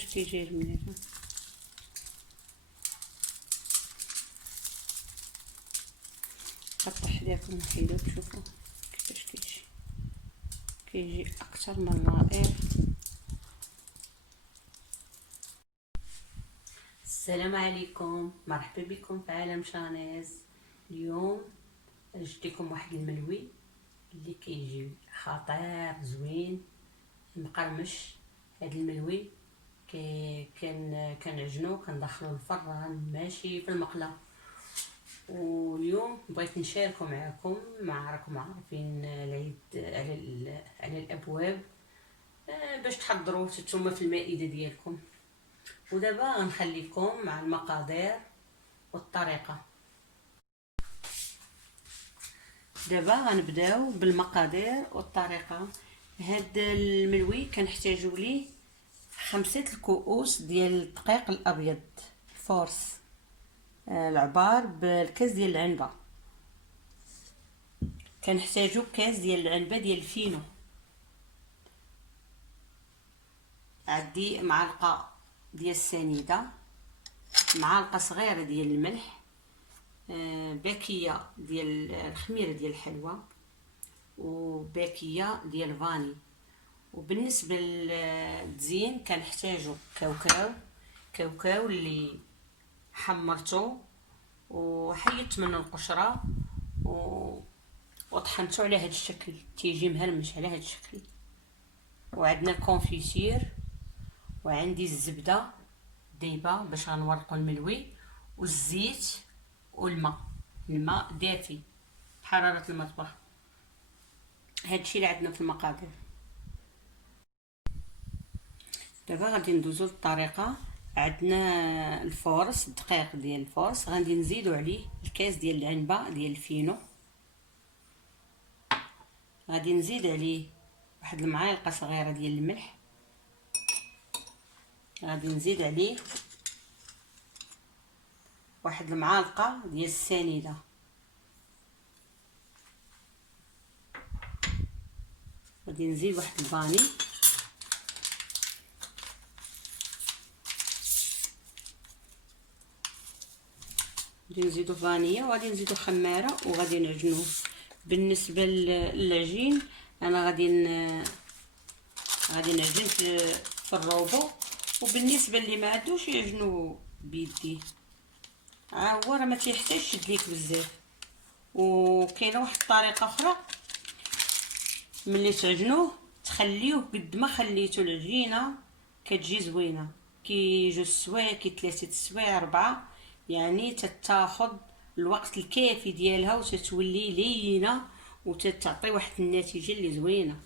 كيفاش كيجي المليح. قطح لكم الحلو تشوفوا كيفاش كيجي اكثر من رائع. السلام عليكم، مرحبا بكم في عالم شانيز. اليوم جبت لكم واحد الملوي اللي كيجي خطير زوين مقرمش. هذا الملوي كنعجنو كندخلو الفران ماشي في المقله. واليوم بغيت نشاركو معكم، راكم عارفين العيد على الابواب، باش تحضروا نتوما في المائده ديالكم. ودابا غنخليكم مع المقادير والطريقه. دابا غنبداو بالمقادير والطريقه. هاد الملوي كنحتاجو ليه 5 الكؤوس ديال الدقيق الابيض فورس، العبار بالكاس ديال العنبه. كنحتاجو كاس ديال العنبه ديال الفينو، عندي معلقه ديال السنيده، معلقه صغيره ديال الملح، باكيه ديال الخميره ديال الحلوى، وباكيه ديال الفاني. وبالنسبه للتزيين كنحتاجو كاوكاو اللي حمرته وحيدت منه القشره وطحنته على هذا الشكل، تيجي مهرمش على هذا الشكل. وعندنا الكونفيتير، وعندي الزبده دايبه باش غنورقوا الملوي، والزيت الماء دافي بحراره المطبخ. هادشي اللي عندنا في المقادير. دابا غادي ندوزو للطريقه. عندنا الفورس، الدقيق ديال الفورس غادي نزيدو عليه الكاس ديال العنبه ديال الفينو، غادي نزيد عليه واحد المعالقه صغيره ديال الملح، غادي نزيد عليه واحد المعالقه ديال السنيده، غادي نزيد واحد الفاني، غادي نزيدو فانيا، وغادي نزيدو خماره، وغادي نعجنوه. بالنسبه للعجين انا غادي نعجن في الروبو. وبالنسبه اللي ما عندوش يعجنوا بيديه، هو راه ما تيحتاجش يدليك بزاف. وكاينه واحد الطريقه اخرى، ملي تعجنوه تخليوه قد ما خليتو العجينه كتجي زوينه، كي 2 سوايع، كي 3 سوايع، 4، يعني تتاخذ الوقت الكافي ديالها وتتولي لينه وتتعطي واحد النتيجه اللي زوينه.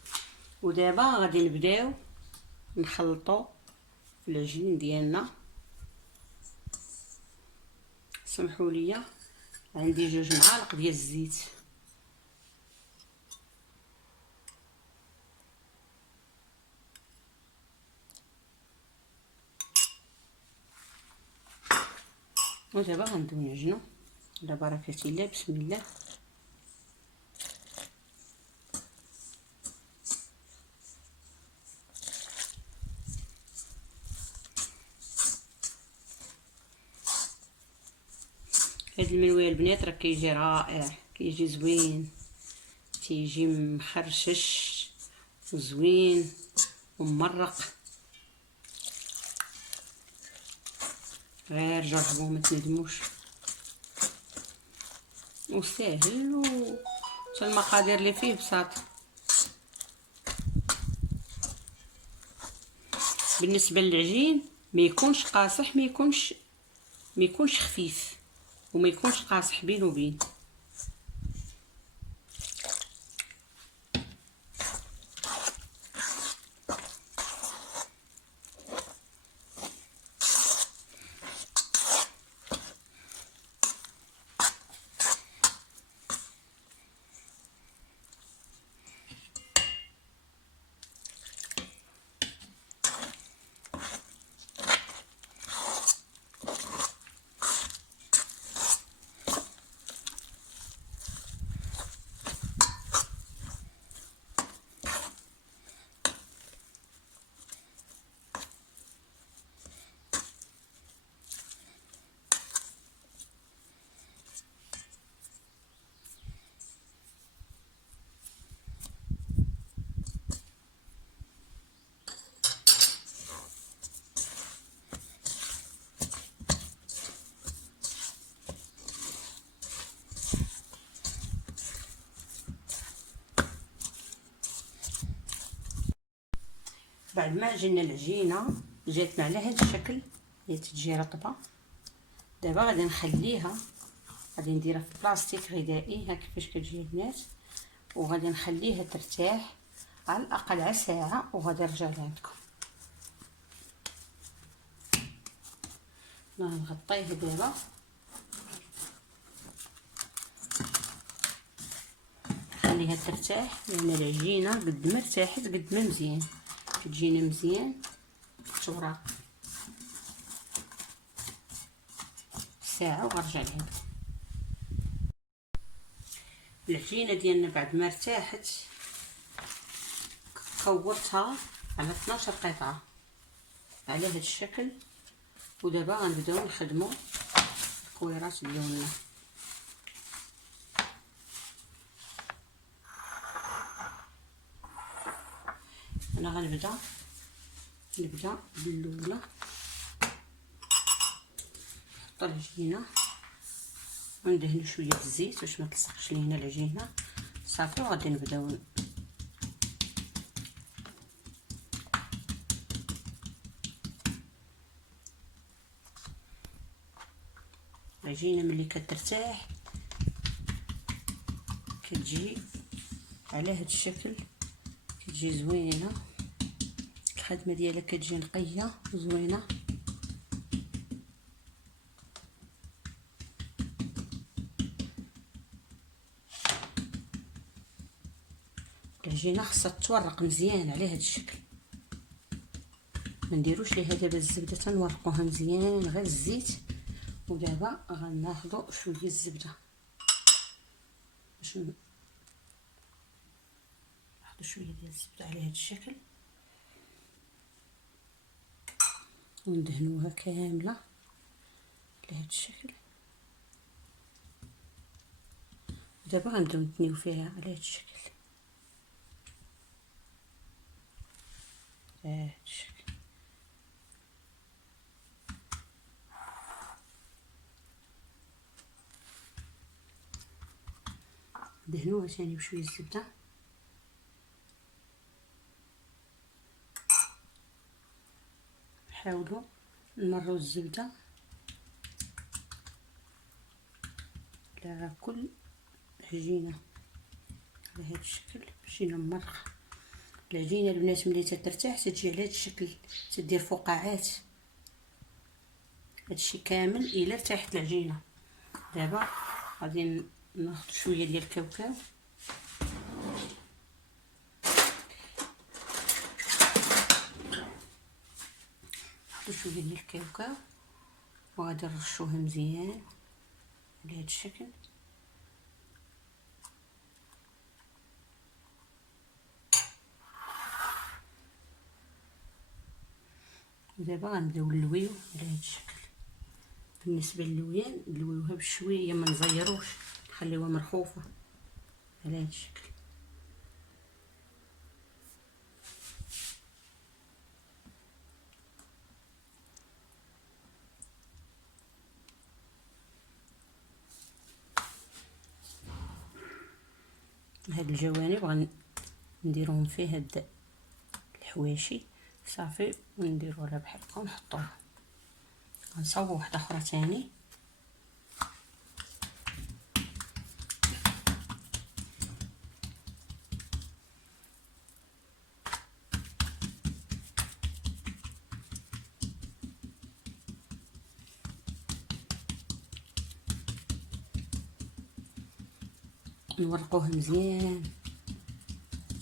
ودابا غادي نبداو نخلطوا العجين ديالنا. سمحوا لي، عندي 2 معالق ديال الزيت. ودابا غنبداو نعجنو على بركه الله. بسم الله. هاد الملويه البنات راه كيجي رائع، كيجي زوين، تيجي مخرشش وزوين ومرق. غير جربوه ما تندموش، وساهل، المقادير اللي فيه بساطه. بالنسبه للعجين ما يكونش قاصح، ما يكونش خفيف، وما يكونش قاصح بين وبين. بعد ما جينا العجينه جاتنا على هذا الشكل، هي تجي رطبه. دابا غادي نخليها، غادي نديرها في بلاستيك غذائي ها كيفاش كتجي البنات، وغادي نخليها ترتاح على الاقل على ساعه، وغادي نرجع لعندكم. نغطيه دابا، خليها ترتاح، لان العجينه قد ما ارتاحت قد ما مزيان كتجينا مزيان التوراق. ساعه وغنرجع لعندكم. العجينه ديالنا بعد ما ارتاحت كورتها على 12 قطعه على هذا الشكل، ودابا غنبداو نخدموا الكويرات ديالنا. انا غنبدا بالاولى، نحط العجينه وندهنوا شويه الزيت باش ما تلصقش لينا العجينه صافي، وغادي نبداو العجينه ملي كترتاح كتجي على هذا الشكل، كتجي زوينه، الخدمه ديالها كتجي نقيه وزوينه. العجينه خاصها تورق مزيان على هذا الشكل، ما نديروش ليها دابا الزبده، تنورقوها مزيان غير الزيت. ودابا غناخذوا شويه الزبده باش ناخذوا شويه ديال الزبده على هذا الشكل، وندهنوها كامله على هذا الشكل. دابا غنبداو نتنيو فيها على هذا الشكل، هذا الشكل. دهنوها ثاني بشويه الزبده، حاولوا نمروا الزبده على كل عجينه على هذا الشكل باش تجينا مرقه. العجينه البنات ملي ترتاح تجي على هذا الشكل، تدير فقاعات، هادشي كامل الا ارتاحت العجينه. دابا غادي ناخذ شويه ديال الكاوكاو، ناخذ شويه ديال الكاوكاو وغادي نرشوها مزيان على هذا الشكل. ودابا غنبداو نلويو على هذا الشكل. بالنسبه للويان نلويوها بشويه، ما نزيروش، نخليوها مرخوفه على هذا الشكل. هاد الجوانب غنديروهم فيه هاد الحواشي صافي، ونديروها بحال هكا ونحطوها. غنصاوب واحده اخرى ثاني، نورقوها مزيان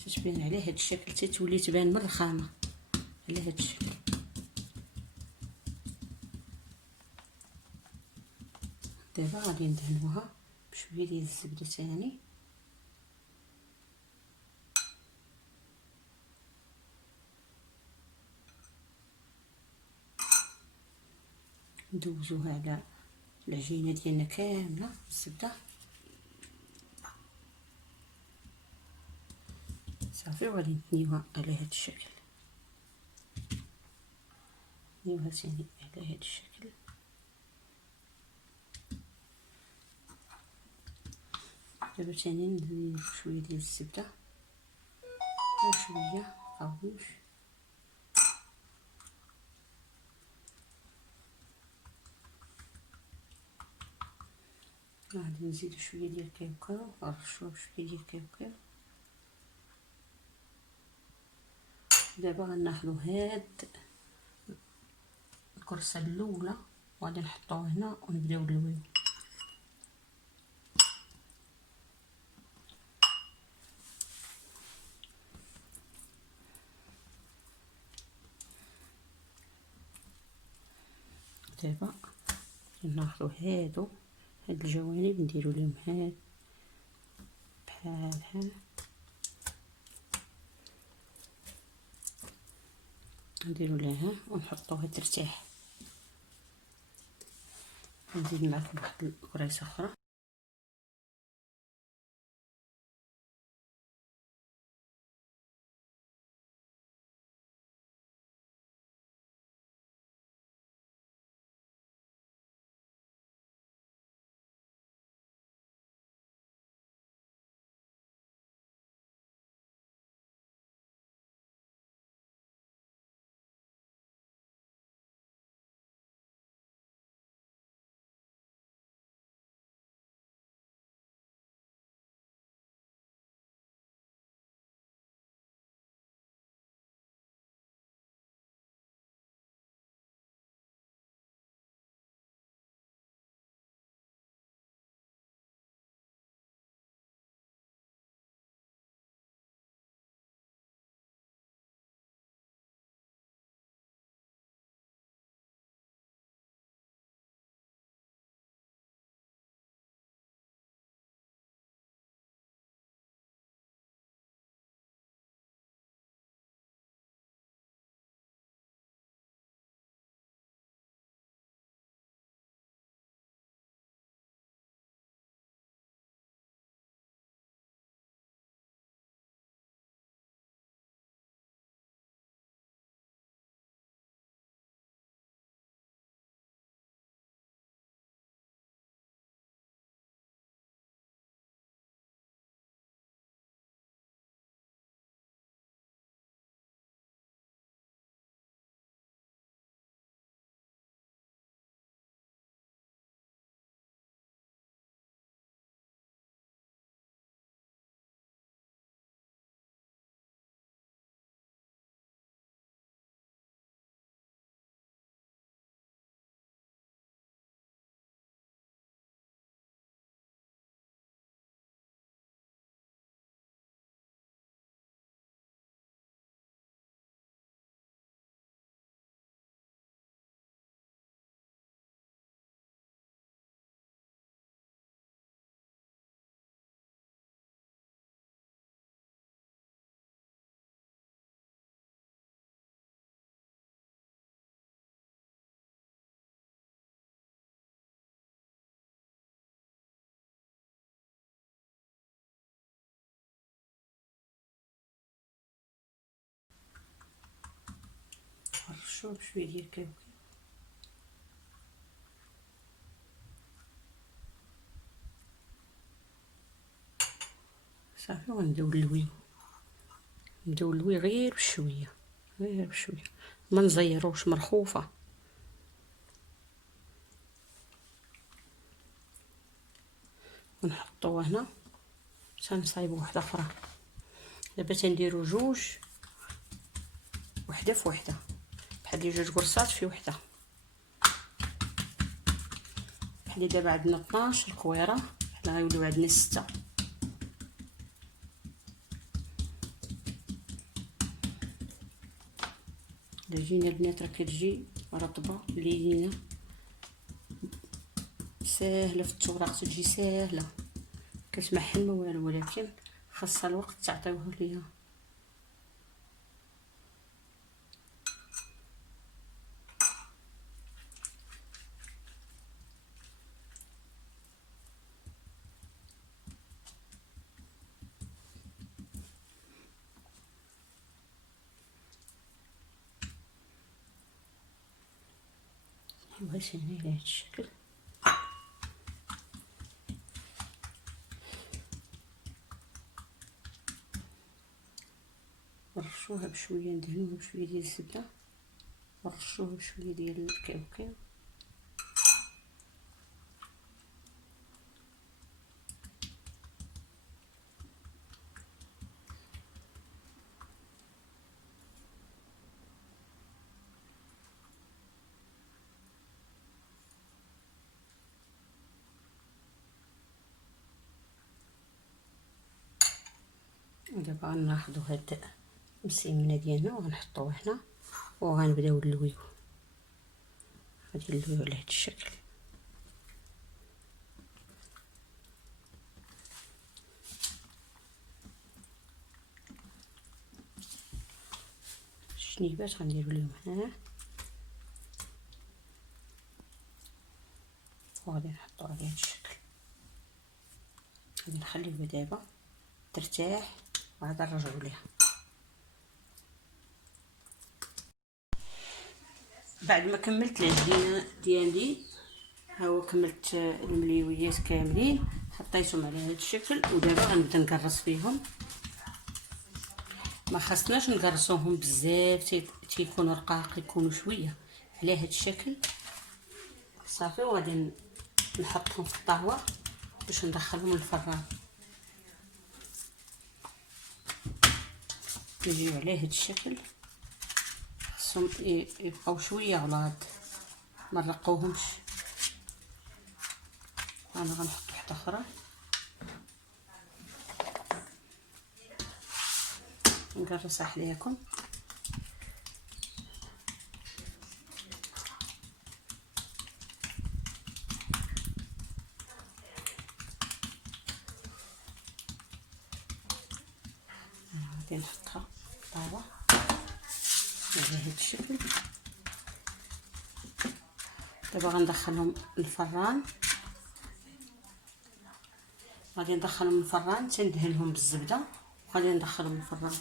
تتبان على هذا الشكل، تتولي تبان من الرخامه على هذا الشكل. دابا غادي ندهنوها بشويه ديال الزبده ثاني، ندوزوها على العجينه ديالنا كامله بالزبده صافي، وغادي نتنيوها على هذا الشكل، نتنيوها ثاني على هذا الشكل. دابا ثاني ندير شويه ديال الزبده، غير شويه غاويش غادي نزيدو شويه ديال الكاوكاو، نرشوه بشويه ديال الكاوكاو. دابا غناخدو هاد الكرصه الاولى وغادي نحطوه هنا ونبداو نلويو. دابا ناخدو هاد الجوانب نديرو لهم هاد بحال نديرو ليها ونحطوها ترتاح. نزيد معكم واحد الكريسه اخرى. نرشوه بشويه ديال الكاوكاو. صافي ونبداو نلويو، نبداو نلوي غير بشويه غير بشويه، ما نزيروش مرخوفه. ونحطوه هنا تنصايبو وحده اخرى. دابا تنديرو جوج وحده في وحده، بحال لي جوج كرصات في وحده. بحال دابا عندنا 12 كويره، حنا غيوليو عندنا 6. العجينه البنات راه كتجي رطبه لينه ساهله في التوراق، تجي ساهله كتمحل ما والو، ولكن خاصها الوقت تعطيوه ليها. بغيت يعني على هاد الشكل. نرشوها بشويه، ندهنوها بشويه ديال الزبده، نرشوها بشويه ديال الكاوكاو. ودابا غناخدو هاد المسيمنه ديالنا وغنحطوه هنا وغنبداو نلويو. غادي نلويو على هاد الشكل. الشنيبات غنديرو ليهم هنا وغادي نحطو على هاد الشكل. غادي نخليوها دابا ترتاح وعاد نرجعو ليها. بعد ما كملت العجينه ديالي، ها هو كملت المليويات كاملين حطيتهم على هذا الشكل، ودابا غنبدا نكرس فيهم. ما خاصناش نكرسوهم بزاف، تيكونوا رقاق، يكونوا شويه على هذا الشكل صافي. وغادي نحطهم في الطاوه باش ندخلهم للفران. يجيو على هذا الشكل، خصهم يبقاو شويه غلاظ، ما نرقوهمش. انا غنحط واحده اخرى نقرصها حداكم. غادي نحطها طاوه على هذا الشكل. دابا غندخلهم للفران. غادي ندخلهم للفران، تندهنهم بالزبده وغادي ندخلهم للفران.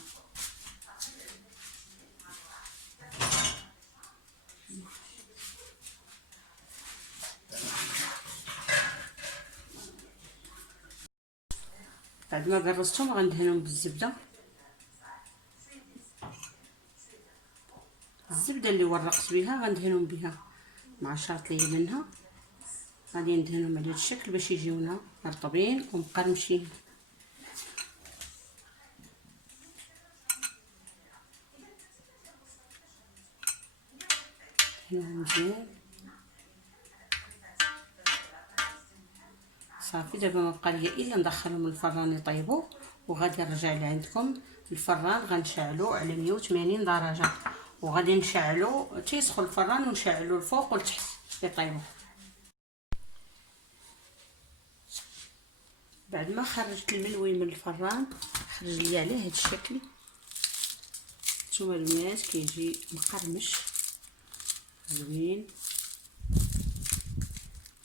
بعد ما قرصتهم غندهنهم بالزبده. الزبده اللي ورقت بها غندهنهم بها مع شاطليه منها. غادي ندهنهم على هذا الشكل باش يجيونا رطبين ومقرمشين. دهنوهم مزيان صافي. دابا ما بقى ليا الا ندخلهم للفران يطيبوا، وغادي نرجع لعندكم. الفران غنشعلو على 180 درجه، وغادي نشعلو تيسخن الفران ونشعلو الفوق والتحت يطيبوا. بعد ما خرجت الملوي من الفران خرج لي على هذا الشكل. نتوما البنات كيجي مقرمش زوين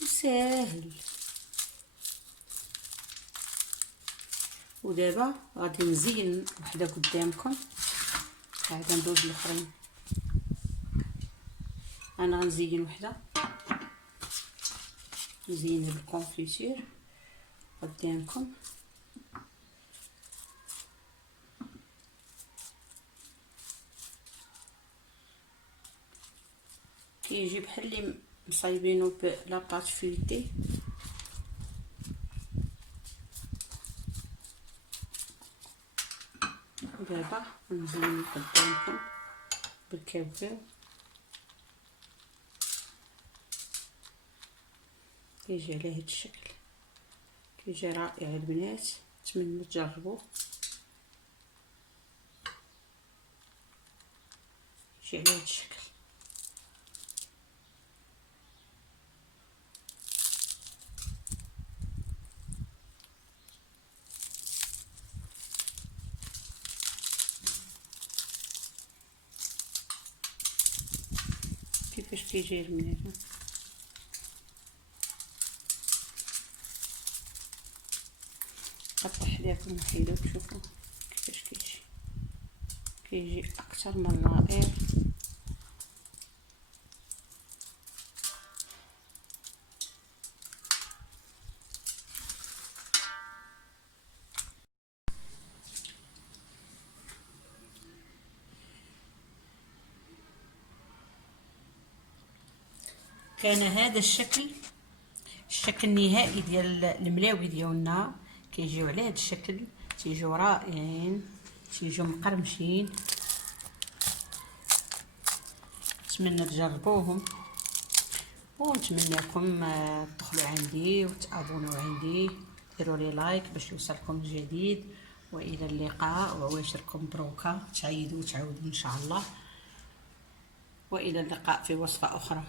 وساهل. ودابا غادي نزين وحده قدامكم، عاد ندوز الاخرين. انا غنزين وحده، نزين بالكونفيتير قدامكم. كيجي بحال اللي مصايبينو بلا باط فيتي. دابا نزين قدامكم بالكاوكاو. كيجي على هذا الشكل، كيجي رائع البنات، نتمنى تجربوه. يجي على هذا الشكل. كيفاش كيجي البنات، قطع حداكم وحيدو تشوفوا كيفاش كيجي اكثر من رائع. كان هذا الشكل النهائي ديال الملاوي ديالنا. كيجيو على هذا الشكل، تيجيو رائعين، تيجيو مقرمشين. نتمنى تجربوهم، ونتمنىكم تدخلوا عندي وتابونوا عندي، ديروا لي لايك باش يوصلكم الجديد، والى اللقاء، وعواشركم بروكا، تعيدوا وتعاودوا ان شاء الله، والى اللقاء في وصفة اخرى.